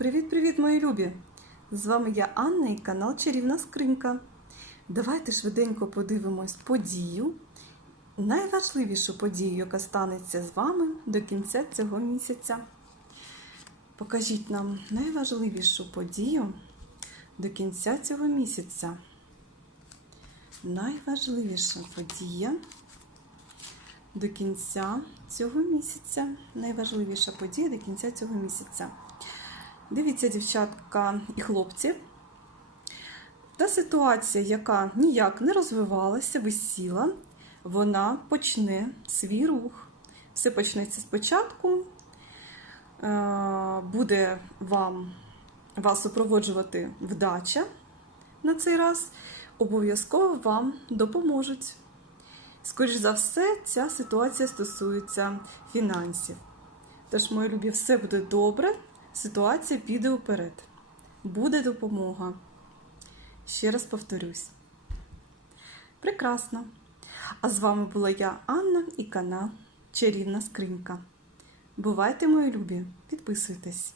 Привіт-привіт, мої любі! З вами я Анна і канал Чарівна Скринька. Давайте швиденько подивимось подію, найважливішу подію, яка станеться з вами до кінця цього місяця. Покажіть нам найважливішу подію до кінця цього місяця. Найважливіша подія до кінця цього місяця. Найважливіша подія до кінця цього місяця. Дивіться, дівчатка і хлопці. Та ситуація, яка ніяк не розвивалася, висіла, вона почне свій рух. Все почнеться спочатку. Е, Буде вам вас супроводжувати вдача на цей раз. Обов'язково вам допоможуть. Скоріш за все, ця ситуація стосується фінансів. Тож, мої любі, все буде добре, ситуація піде вперед. Буде допомога. Ще раз повторюсь. Прекрасно. А з вами була я, Анна, і канал Чарівна Скринька. Бувайте, мої любі, підписуйтесь.